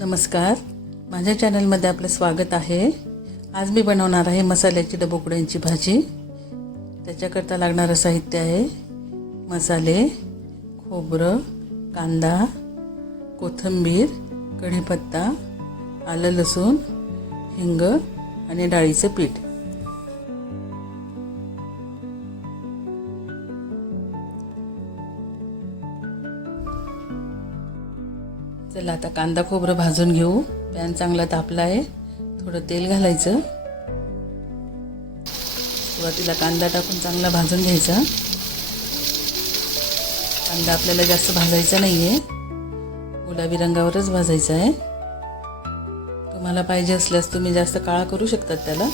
नमस्कार. माझ्या चॅनलमध्ये आपलं स्वागत आहे. आज मी बनवणार आहे मसाल्याची डबोकड्यांची भाजी. त्याच्याकरता लागणारं साहित्य आहे. मसाले खोबरं कांदा कोथिंबीर कढीपत्ता आलं लसूण हिंग आणि डाळीचं पीठ. चला आता कांदा खोबरं भाजून घेऊ. पॅन चांगला तापला आहे. थोडं तेल घालायचं. सुरुवातीला कांदा टाकून चांगला भाजून घ्यायचा. कांदा आपल्याला जास्त भाजायचा नाही आहे गुलाबी रंगावरच भाजायचा आहे. तुम्हाला पाहिजे असल्यास तुम्ही जास्त काळा करू शकतात त्याला.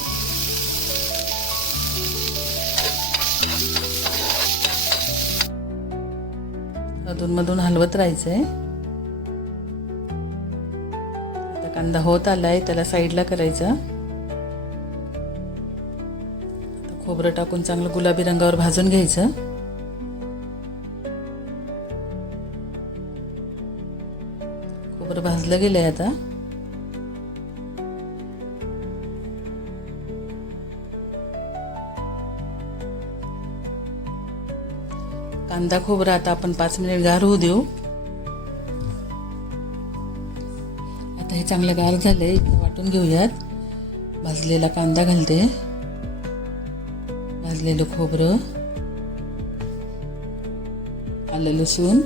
अधूनमधून हलवत राहायचं आहे कांदा होत आलाय त्याला साईडला करायचा. खोबरं टाकून चांगलं गुलाबी रंगावर भाजून घ्यायचं. खोबरं भाजलं गेलंय आता. कांदा खोबरं आता आपण पाच मिनिट गार होऊ देऊ. चांगलं गार झालं आहे वाटून घेऊयात. भाजलेला कांदा घालते. भाजलेलं खोबरं. आलं लसूण.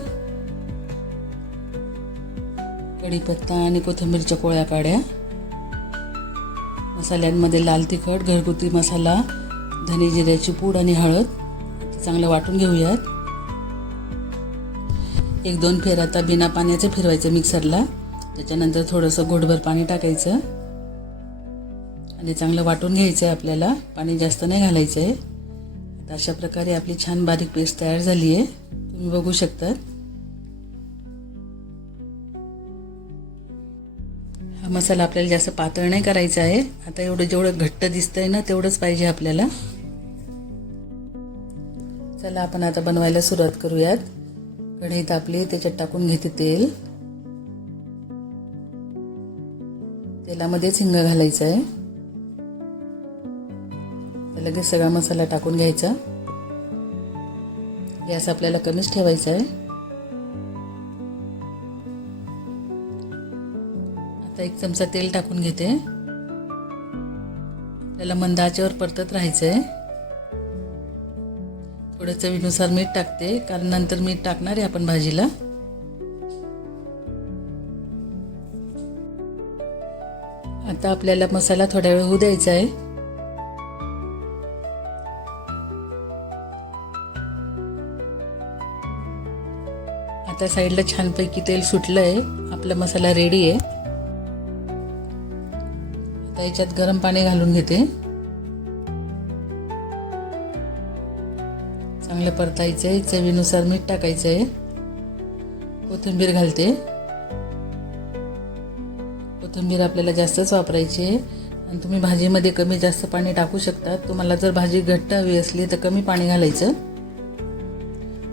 कढीपत्ता आणि कोथिंबीरच्या पोळ्या काड्या मसाल्यांमध्ये लाल तिखट घरगुती मसाला धने जिऱ्याची पूड आणि हळद. चांगलं वाटून घेऊयात. एक दोन फेर आता बिना पाण्याचं फिरवायचं मिक्सरला. त्याच्यानंतर थोडंसं घोटभर पाणी टाकायचं. आणि चांगलं वाटून घ्यायचं आहे आपल्याला. पाणी जास्त नाही घालायचं आहे आता अशा प्रकारे आपली छान बारीक पेस्ट तयार झाली आहे तुम्ही बघू शकतात. हा मसाला आपल्याला जास्त पातळ नाही करायचा आहे. आता एवढं जेवढं घट्ट दिसतंय ना तेवढंच पाहिजे आपल्याला. चला आपण आता बनवायला सुरुवात करूयात. कढईत आपली त्याच्यात टाकून घेते तेल. तेलामध्येच हिंग घालायचं आहे लगेच सगळा मसाला टाकून घ्यायचा. गॅस आपल्याला कमीच ठेवायचा आहे आता एक चमचा तेल टाकून घेते. त्याला मंदाच्यावर परतत राहायचं आहे थोडं चवीनुसार मीठ टाकते. कारण नंतर मीठ टाकणार आहे आपण भाजीला. आता आपल्याला मसाला थोड्या वेळ होऊ द्यायचा आहे. आता साईडला छानपैकी तेल सुटलं आहे आपला मसाला रेडी आहे. आता याच्यात गरम पाणी घालून घेते. चांगलं परतायचं आहे चवीनुसार मीठ टाकायचं आहे कोथिंबीर घालते. कोथिंबीर आपल्याला जास्तच वापरायची आहे. आणि तुम्ही भाजीमध्ये कमी जास्त पाणी टाकू शकता. तुम्हाला जर भाजी घट्ट हवी असली तर कमी पाणी घालायचं.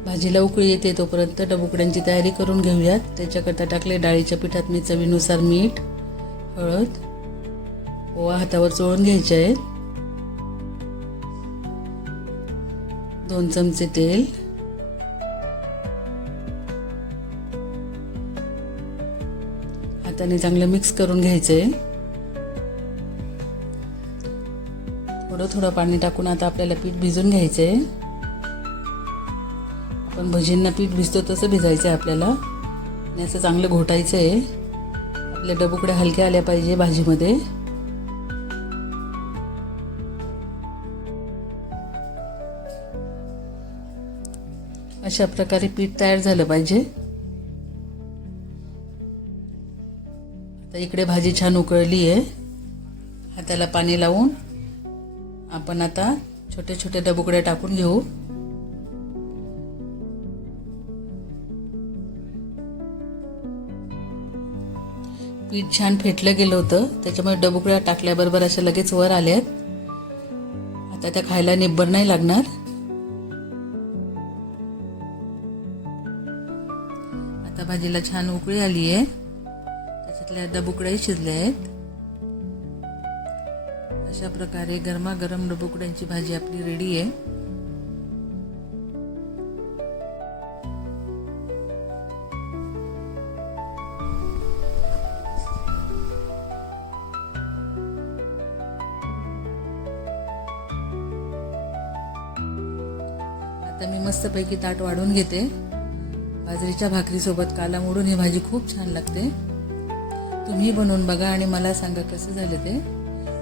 भाजीला उकळी येते तोपर्यंत डबुकड्यांची तयारी करून घेऊयात. त्याच्याकरता टाकले डाळीच्या पिठात मी चवीनुसार मीठ हळद ओवा हातावर चोळून घ्यायचे आहेत. दोन चमचे तेल हाताने चांगलं मिक्स करून घ्यायचं आहे थोडं थोडं पाणी टाकून आता आपल्याला पीठ भिजून घ्यायचं आहे आपण भजींना पीठ भिजतो तसं भिजायचं आहे आपल्याला. आणि असं चांगलं घोटायचं आहे आपल्या डबुकड्या हलक्या आल्या पाहिजे भाजीमध्ये. अशा प्रकारे पीठ तयार झालं पाहिजे. आता इकडे भाजी छान उकळली आहे. हाताला पाणी लावून आपण आता छोटे छोटे डबुकड्या टाकून घेऊ. पीठ छान फेटलं गेलं होतं. त्याच्यामुळे डबुकड्या टाकल्याबरोबर अशा लगेच वर आल्यात आता त्या खायला निब्बर नाही लागणार. आता भाजीला छान उकळी आली आहे. त्यातल्या डबुकड्याही शिजल्या आहेत. अशा प्रकारे गरमागरम डबुकड्यांची भाजी आपली रेडी आहे. आता मी मस्तपैकी ताट वाढून घेते. बाजरीच्या भाकरीसोबत काला मोडून ही भाजी खूप छान लागते. तुम्ही बनवून बघा आणि मला सांगा कसं झालं ते.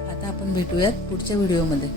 आता आपण भेटूयात पुढच्या व्हिडिओमध्ये.